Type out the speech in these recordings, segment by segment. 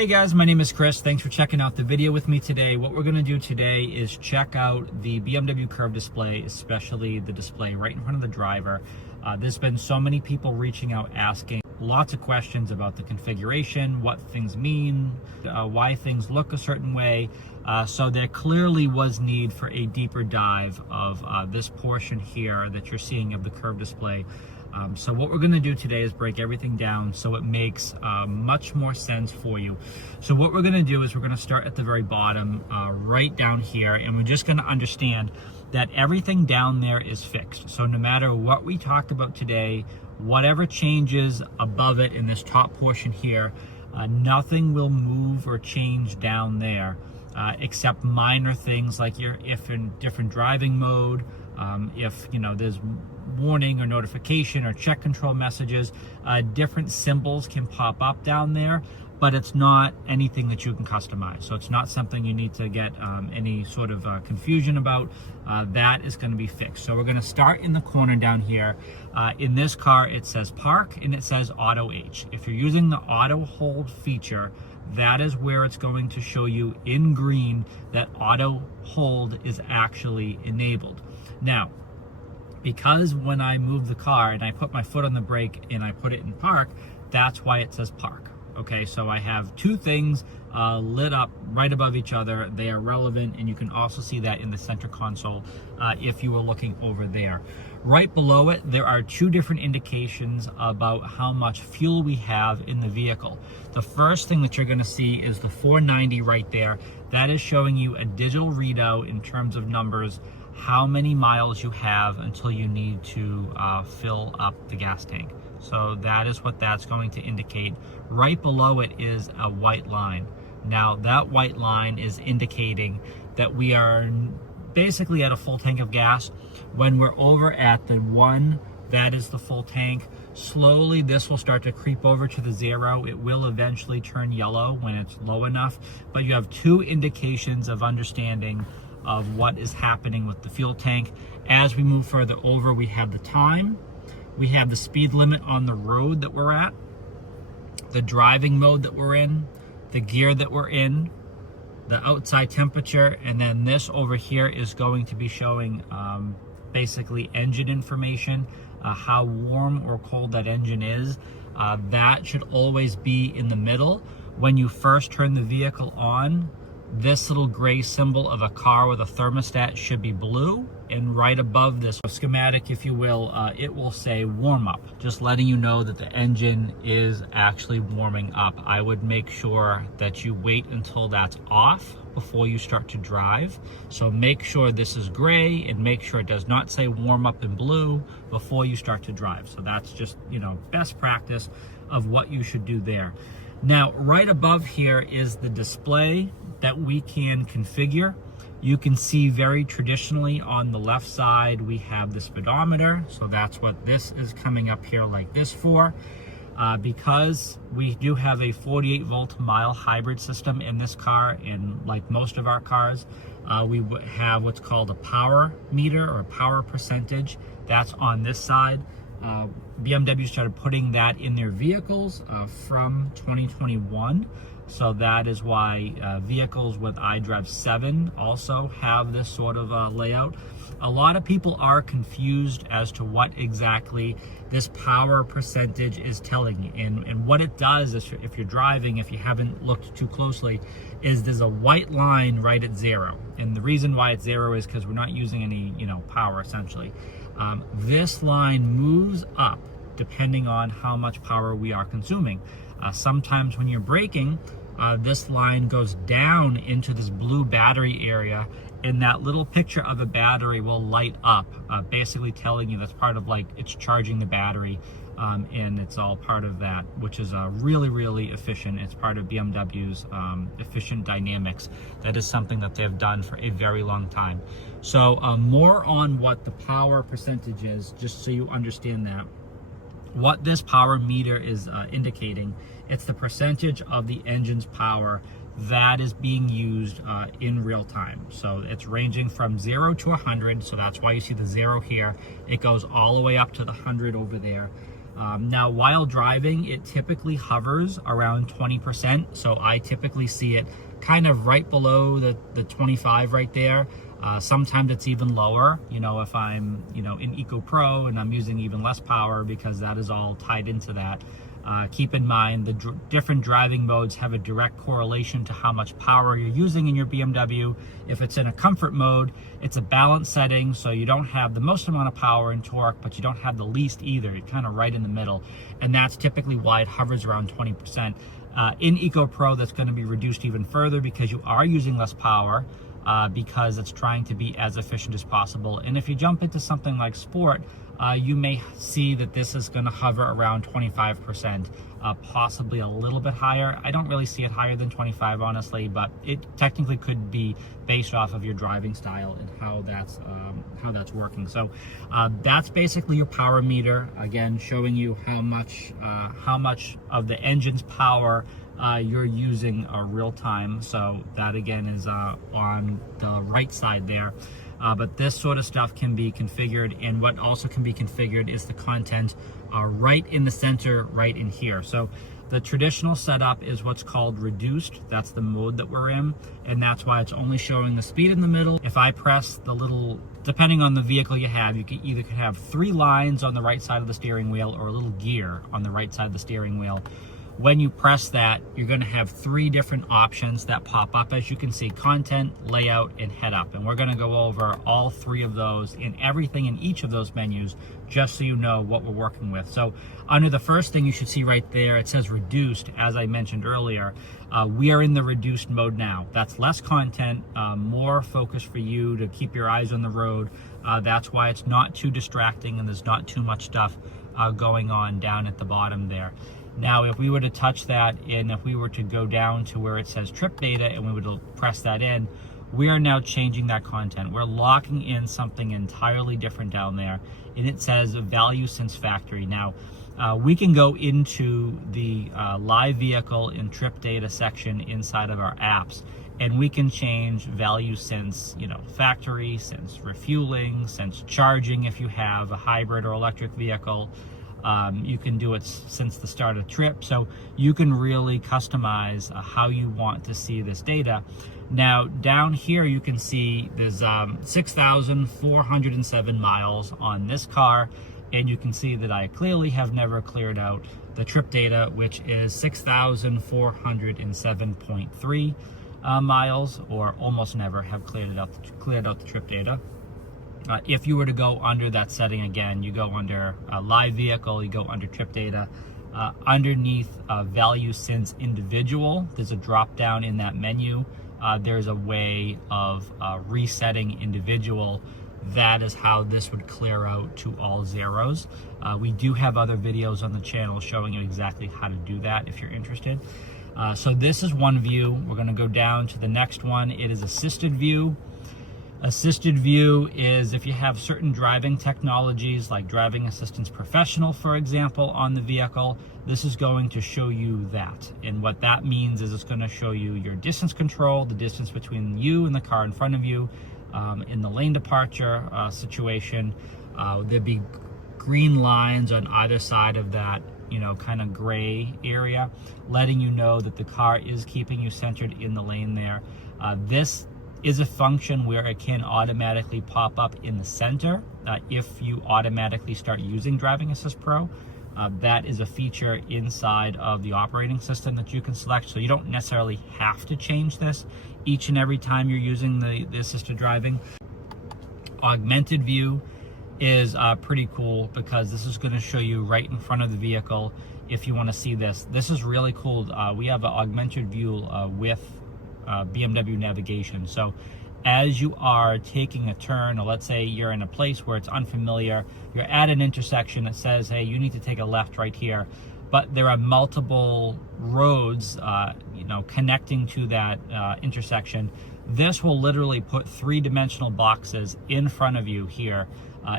Hey guys, my name is Chris. Thanks for checking out the video with me today. What we're going to do today is check out the BMW curve display, especially the display right in front of the driver. There's been so many people reaching out asking lots of questions about the configuration, what things mean, why things look a certain way. So there clearly was need for a deeper dive of this portion here that you're seeing of the curve display. So what we're going to do today is break everything down so it makes much more sense for you. So what we're going to do is we're going to start at the very bottom, right down here, and we're just going to understand that everything down there is fixed. So no matter what we talked about today, whatever changes above it in this top portion here, nothing will move or change down there except minor things like if in different driving mode, if there's warning or notification or check control messages, different symbols can pop up down there, but it's not anything that you can customize. So it's not something you need to get any sort of confusion about. That is going to be fixed. So we're going to start in the corner down here. In this car, it says park and it says auto H. If you're using the auto hold feature, that is where it's going to show you in green that auto hold is actually enabled. Now, because when I move the car and I put my foot on the brake and I put it in park, that's why it says park. Okay, so I have two things lit up right above each other. They are relevant, and you can also see that in the center console if you were looking over there. Right below it, there are two different indications about how much fuel we have in the vehicle. The first thing that you're going to see is the 490 right there. That is showing you a digital readout in terms of numbers, how many miles you have until you need to fill up the gas tank. So that is what that's going to indicate. Right below it is a white line. Now that white line is indicating that we are basically at a full tank of gas. When we're over at the 1, that is the full tank. Slowly this will start to creep over to the 0. It will eventually turn yellow when it's low enough, but you have two indications of understanding of what is happening with the fuel tank. As we move further over, we have the time, we have the speed limit on the road that we're at, the driving mode that we're in, the gear that we're in, the outside temperature, and then this over here is going to be showing basically engine information, how warm or cold that engine is. That should always be in the middle. When you first turn the vehicle on, this little gray symbol of a car with a thermostat should be blue, and right above this schematic, if you will, it will say warm up, just letting you know that the engine is actually warming up. I would make sure that you wait until that's off before you start to drive. So make sure this is gray and make sure it does not say warm up in blue before you start to drive. So that's just, best practice of what you should do there. Now, right above here is the display that we can configure. You can see very traditionally on the left side, we have the speedometer. So that's what this is coming up here like this for. Because we do have a 48 volt mile hybrid system in this car, and like most of our cars, we have what's called a power meter or power percentage. That's on this side. BMW started putting that in their vehicles from 2021. So that is why vehicles with iDrive 7 also have this sort of layout. A lot of people are confused as to what exactly this power percentage is telling you. And what it does is, if you're driving, if you haven't looked too closely, is there's a white line right at 0. And the reason why it's 0 is because we're not using any power essentially. This line moves up depending on how much power we are consuming. Sometimes when you're braking, this line goes down into this blue battery area, and that little picture of a battery will light up, basically telling you that's part of it's charging the battery, and it's all part of that, which is really, really efficient. It's part of BMW's efficient dynamics. That is something that they've done for a very long time. So more on what the power percentage is, just so you understand that. What this power meter is indicating, it's the percentage of the engine's power that is being used in real time. So it's ranging from 0 to 100. So that's why you see the 0 here. It goes all the way up to the 100 over there. Now, while driving, it typically hovers around 20%. So I typically see it kind of right below the 25 right there. Sometimes it's even lower, if I'm, in Eco Pro and I'm using even less power, because that is all tied into that. Keep in mind the different driving modes have a direct correlation to how much power you're using in your BMW. If it's in a comfort mode, it's a balance setting, so you don't have the most amount of power and torque, but you don't have the least either. You're kind of right in the middle, and that's typically why it hovers around 20%. In Eco Pro, that's going to be reduced even further because you are using less power, because it's trying to be as efficient as possible. And if you jump into something like Sport, you may see that this is going to hover around 25%, possibly a little bit higher. I don't really see it higher than 25, honestly, but it technically could be based off of your driving style and how that's working. So that's basically your power meter, again showing you how much of the engine's power you're using real time. So that again is on the right side there. But this sort of stuff can be configured, and what also can be configured is the content right in the center, right in here. So the traditional setup is what's called reduced. That's the mode that we're in, and that's why it's only showing the speed in the middle. If I press the little, depending on the vehicle you have, you could either have 3 lines on the right side of the steering wheel or a little gear on the right side of the steering wheel. When you press that, you're going to have 3 different options that pop up, as you can see: content, layout, and head up. And we're going to go over all 3 of those and everything in each of those menus, just so you know what we're working with. So under the first thing you should see right there, it says reduced. As I mentioned earlier, we are in the reduced mode now. That's less content, more focus for you to keep your eyes on the road. That's why it's not too distracting and there's not too much stuff going on down at the bottom there. Now, if we were to touch that, and if we were to go down to where it says trip data and we were to press that in, we are now changing that content. We're locking in something entirely different down there, and it says value since factory. Now, we can go into the live vehicle and trip data section inside of our apps, and we can change value since, factory, since refueling, since charging if you have a hybrid or electric vehicle. You can do it since the start of trip, so you can really customize how you want to see this data. Now, down here you can see there's 6,407 miles on this car, and you can see that I clearly have never cleared out the trip data, which is 6,407.3 miles, or almost never have cleared out the trip data. If you were to go under that setting again, you go under live vehicle, you go under trip data. Underneath value since individual, there's a drop down in that menu. There's a way of resetting individual. That is how this would clear out to all zeros. We do have other videos on the channel showing you exactly how to do that if you're interested. So this is one view. We're going to go down to the next one. It is assisted view. Assisted view is if you have certain driving technologies like Driving Assistance Professional, for example, on the vehicle, this is going to show you that. And what that means is it's going to show you your distance control, the distance between you and the car in front of you, in the lane departure situation. There'd be green lines on either side of that, kind of gray area, letting you know that the car is keeping you centered in the lane there. This is a function where it can automatically pop up in the center if you automatically start using Driving Assist Pro. That is a feature inside of the operating system that you can select, so you don't necessarily have to change this each and every time you're using the assisted driving. Augmented view is pretty cool because this is going to show you right in front of the vehicle if you want to see this. This is really cool. We have an augmented view with BMW navigation. So as you are taking a turn, or let's say you're in a place where it's unfamiliar, you're at an intersection that says, hey, you need to take a left right here, but there are multiple roads connecting to that intersection. This will literally put 3-dimensional boxes in front of you here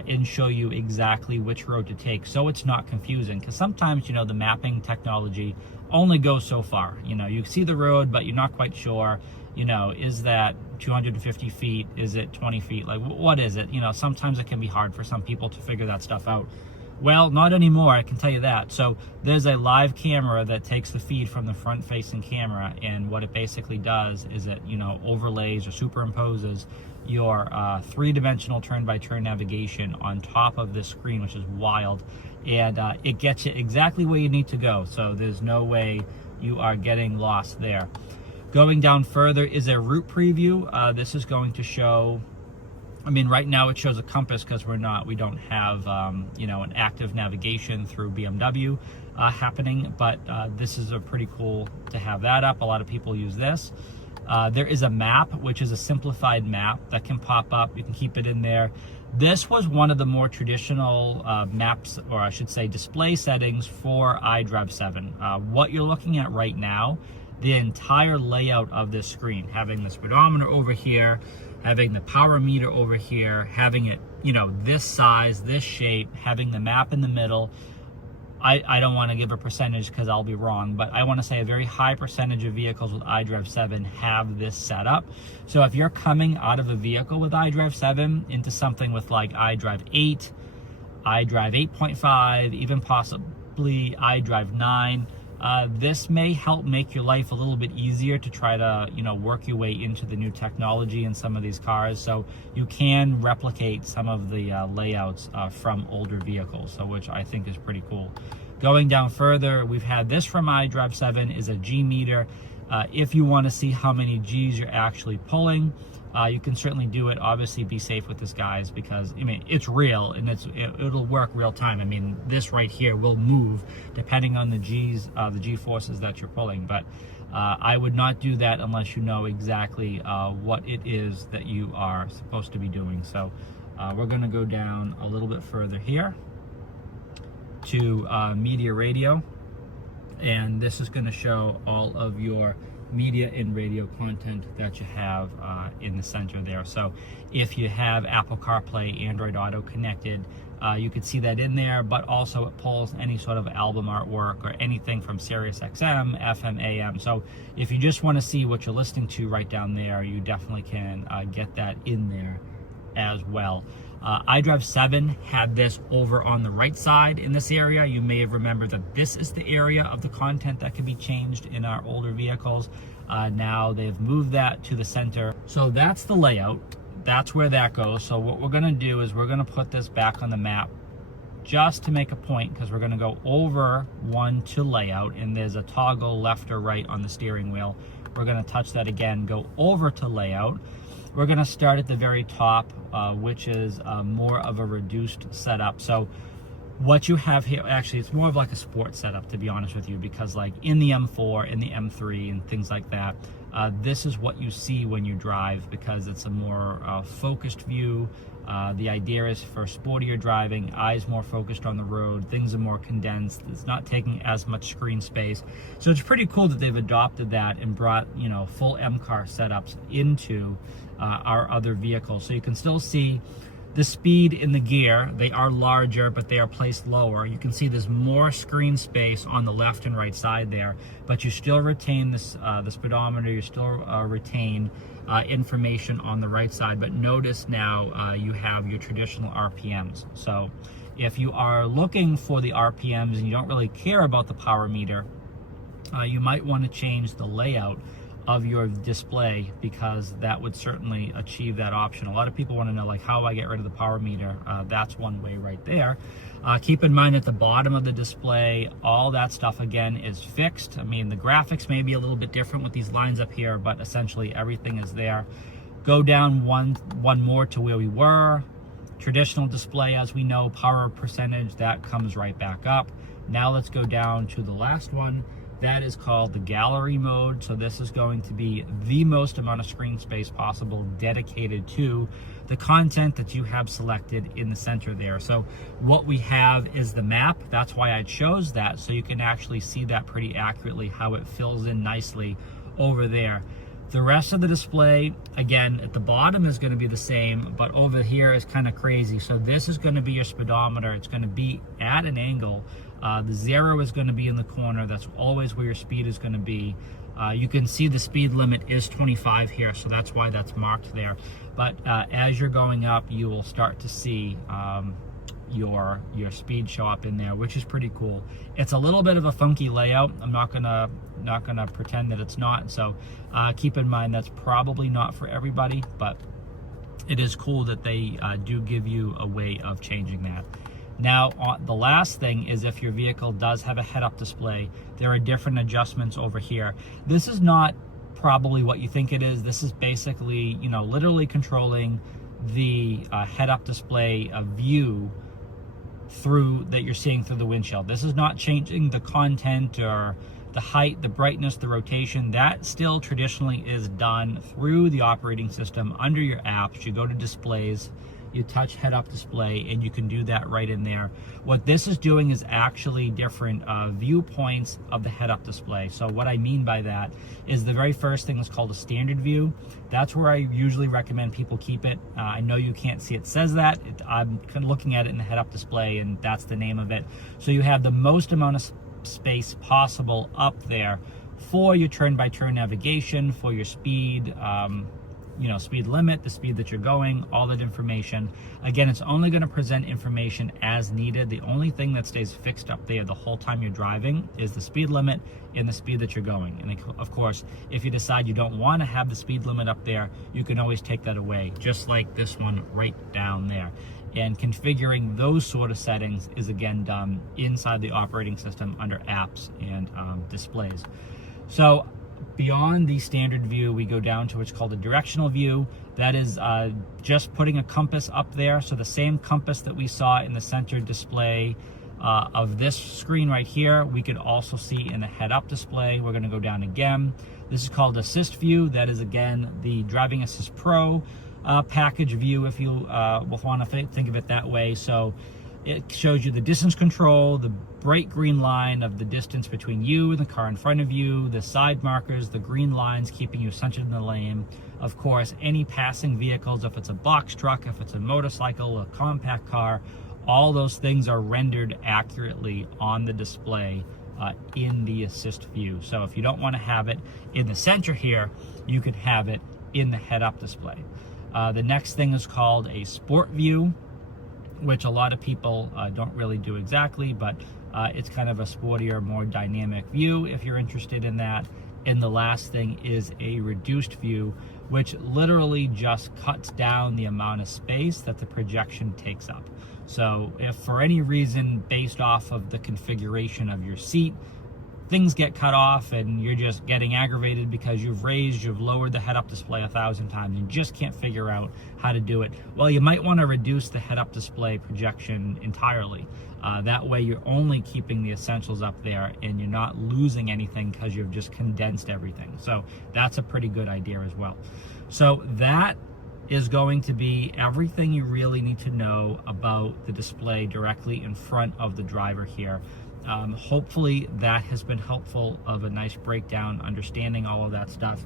and show you exactly which road to take, so it's not confusing. Because sometimes, the mapping technology only goes so far. You see the road, but you're not quite sure, is that 250 feet? Is it 20 feet? Like, what is it? Sometimes it can be hard for some people to figure that stuff out. Well, not anymore, I can tell you that. So there's a live camera that takes the feed from the front facing camera, and what it basically does is it, you know, overlays or superimposes your three-dimensional turn-by-turn navigation on top of this screen, which is wild, and it gets you exactly where you need to go, so there's no way you are getting lost there. Going down further is a route preview. This is going to show, I mean, right now it shows a compass because we don't have, you know, an active navigation through BMW happening, but this is a pretty cool to have that up. A lot of people use this. There is a map, which is a simplified map that can pop up. You can keep it in there. This was one of the more traditional maps, or I should say display settings for iDrive 7. What you're looking at right now, the entire layout of this screen, having the speedometer over here, having the power meter over here, having it, you know, this size, this shape, having the map in the middle. I don't want to give a percentage because I'll be wrong, but I want to say a very high percentage of vehicles with iDrive 7 have this setup. So if you're coming out of a vehicle with iDrive 7 into something with like iDrive 8, iDrive 8.5, even possibly iDrive 9, this may help make your life a little bit easier to try to, you know, work your way into the new technology in some of these cars. So you can replicate some of the layouts from older vehicles, so which I think is pretty cool. Going down further, we've had this from iDrive 7 is a G meter. If you want to see how many G's you're actually pulling, you can certainly do it. Obviously, be safe with this, guys, because I mean it's real and it'll work real time. I mean, this right here will move depending on the G's, the G forces that you're pulling. But I would not do that unless you know exactly what it is that you are supposed to be doing. So we're going to go down a little bit further here to media radio, and this is going to show all of your media and radio content that you have in the center there. So if you have Apple CarPlay, Android Auto connected, you could see that in there, but also it pulls any sort of album artwork or anything from Sirius XM, FM, AM. So if you just want to see what you're listening to right down there, you definitely can get that in there as well. iDrive 7 had this over on the right side in this area. You may have remembered that this is the area of the content that can be changed in our older vehicles. Now they've moved that to the center. So that's the layout. That's where that goes. So what we're going to do is we're going to put this back on the map just to make a point, because we're going to go over one to layout, and there's a toggle left or right on the steering wheel. We're going to touch that again, go over to layout. We're going to start at the very top, which is more of a reduced setup. So what you have here, actually, it's more of like a sports setup, to be honest with you, because like in the M4, in the M3, and things like that, this is what you see when you drive, because it's a more focused view. The idea is for sportier driving, eyes more focused on the road, things are more condensed, it's not taking as much screen space. So it's pretty cool that they've adopted that and brought, you know, full M-Car setups into our other vehicles. So you can still see the speed in the gear. They are larger, but they are placed lower. You can see there's more screen space on the left and right side there, but you still retain this, the speedometer, you still retain information on the right side. But notice now you have your traditional RPMs. So if you are looking for the RPMs and you don't really care about the power meter, you might want to change the layout of your display, because that would certainly achieve that option. A lot of people want to know, like, how do I get rid of the power meter? That's one way right there. Keep in mind at the bottom of the display, all that stuff again is fixed. I mean, the graphics may be a little bit different with these lines up here, but essentially everything is there. Go down one more to where we were. Traditional display, as we know, power percentage, that comes right back up. Now let's go down to the last one. That is called the gallery mode. So this is going to be the most amount of screen space possible dedicated to the content that you have selected in the center there. So what we have is the map. That's why I chose that, so you can actually see that pretty accurately, how it fills in nicely over there. The rest of the display, again, at the bottom is going to be the same, but over here is kind of crazy. So this is going to be your speedometer. It's going to be at an angle. The 0 is going to be in the corner. That's always where your speed is going to be. You can see the speed limit is 25 here, so that's why that's marked there. But as you're going up, you will start to see your speed show up in there, which is pretty cool. It's a little bit of a funky layout. I'm not gonna pretend that it's not. So keep in mind that's probably not for everybody, but it is cool that they do give you a way of changing that. Now, the last thing is if your vehicle does have a head-up display, there are different adjustments over here. This is not probably what you think it is. This is basically, you know, literally controlling the head-up display view through that you're seeing through the windshield. This is not changing the content or the height, the brightness, the rotation. That still traditionally is done through the operating system under your apps. You go to displays, you touch head-up display, and you can do that right in there. What this is doing is actually different viewpoints of the head-up display. So what I mean by that is the very first thing is called a standard view. That's where I usually recommend people keep it. I know you can't see it says that. I'm kind of looking at it in the head-up display, and that's the name of it. So you have the most amount of space possible up there for your turn-by-turn navigation, for your speed, you know, speed limit, the speed that you're going, all that information. Again, it's only going to present information as needed. The only thing that stays fixed up there the whole time you're driving is the speed limit and the speed that you're going. And of course, if you decide you don't want to have the speed limit up there, you can always take that away, just like this one right down there. And configuring those sort of settings is again done inside the operating system under apps and displays. So beyond the standard view, we go down to what's called a directional view. That is just putting a compass up there. So the same compass that we saw in the center display of this screen right here, we could also see in the head-up display. We're going to go down again. This is called Assist View. That is, again, the Driving Assist Pro package view, if you want to think of it that way. So it shows you the distance control, the bright green line of the distance between you and the car in front of you, the side markers, the green lines keeping you centered in the lane. Of course, any passing vehicles, if it's a box truck, if it's a motorcycle, a compact car, all those things are rendered accurately on the display in the assist view. So if you don't want to have it in the center here, you could have it in the head-up display. The next thing is called a sport view, which a lot of people don't really do exactly, but it's kind of a sportier, more dynamic view if you're interested in that. And the last thing is a reduced view, which literally just cuts down the amount of space that the projection takes up. So if for any reason, based off of the configuration of your seat, things get cut off and you're just getting aggravated because you've lowered the head-up display 1,000 times and just can't figure out how to do it, well, you might want to reduce the head-up display projection entirely. That way you're only keeping the essentials up there and you're not losing anything because you've just condensed everything. So that's a pretty good idea as well. So that is going to be everything you really need to know about the display directly in front of the driver here. Hopefully that has been helpful of a nice breakdown, understanding all of that stuff.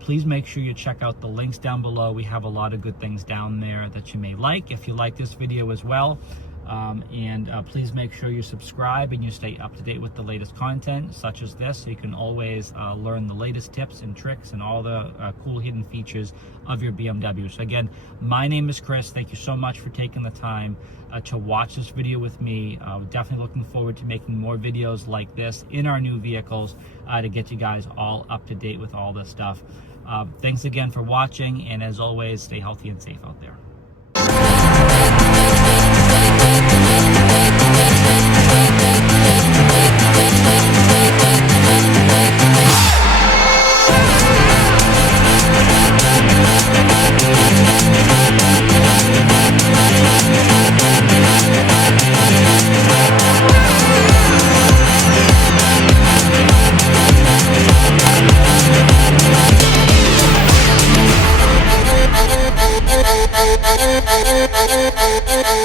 Please make sure you check out the links down below. We have a lot of good things down there that you may like if you like this video as well. Please make sure you subscribe and you stay up to date with the latest content such as this, so you can always learn the latest tips and tricks and all the cool hidden features of your BMW. So again, my name is Chris. Thank you so much for taking the time to watch this video with me. Definitely looking forward to making more videos like this in our new vehicles to get you guys all up to date with all this stuff. Thanks again for watching, and as always, stay healthy and safe out there.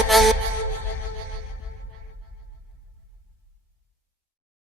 Bye.